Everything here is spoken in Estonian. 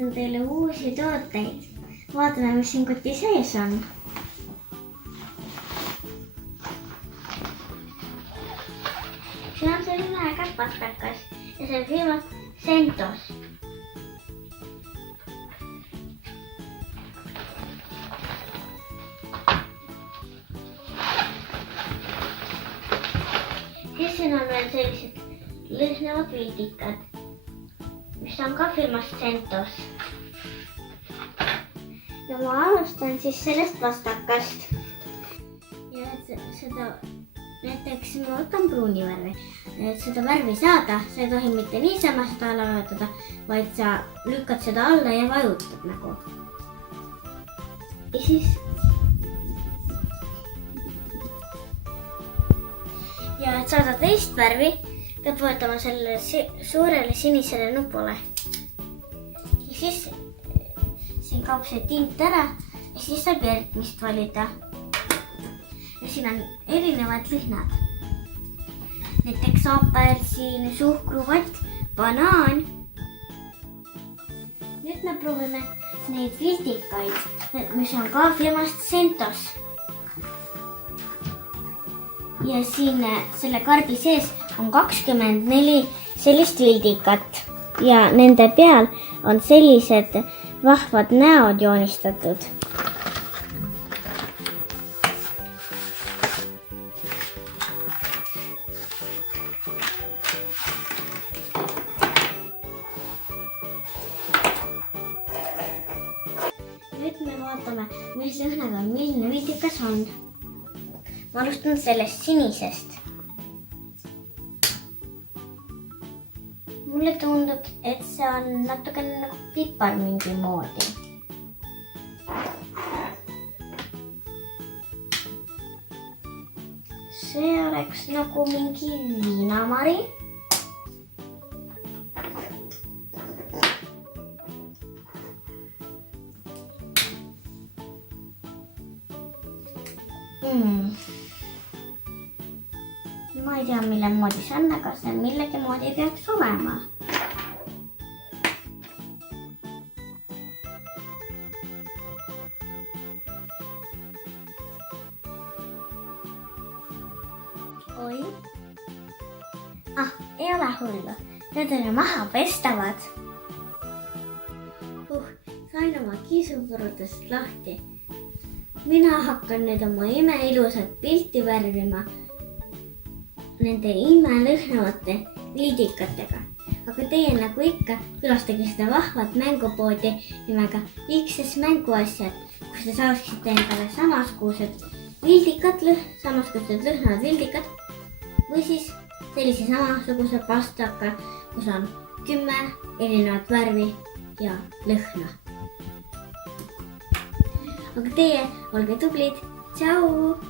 näitan teile uusi tooteid. Vaatame, mis siin koti sees on. Siin on selline käpatakas ja see on firmast Centos. Siis siin on veel sellised lõhnavad vildikad, mis on ka firmast Centos. Ja ma alustan siis sellest vastakast. Ja seda, näiteks ma võtan pruuni värvi. Et seda värvi saada, sa ei tohi mitte niisama seda alla vajutada, vaid sa lükkad seda alla ja vajutad nagu. Ja siis ja et saada teist värvi, peab võtama selle suurele sinisele nupule. Ja siis siin kaob see tint ära ja siis saab järgmist valida. Ja siin on erinevad lõhnad. Näiteks apelsin, suhkruvott, banaan. Nüüd me proovime neid vildikaid, mis on ka firmast Centos. Ja siin selle karbi sees on 24 sellist vildikat ja nende peal on sellised vahvad näod joonistatud. Nüüd me vaatame, mis lõhnaga milline vildikas on. Ma alustan sellest sinisest. Mulle tundub, et see on natukene nagu piparmingi moodi. See oleks nagu mingi viinamari. Ma ei tea, mille moodi see on, aga see millegi moodi peaks olema. Oi. Ei ole hullu. Need on ju maha pestavad. Sain oma kiisupurudest lahti. Mina hakkan nüüd oma imeilusat pilti värvima nende imelõhnavate vildikatega. Aga teie nagu ikka külastage seda vahvat mängupoodi nimega XS mänguasjad, kus te saaksite endale samasugused vildikad, samasugused lõhnavad vildikad või siis sellise samasuguse pastaka, kus on 10 erinevat värvi ja lõhna. Aga teie olge tublid. Tšau!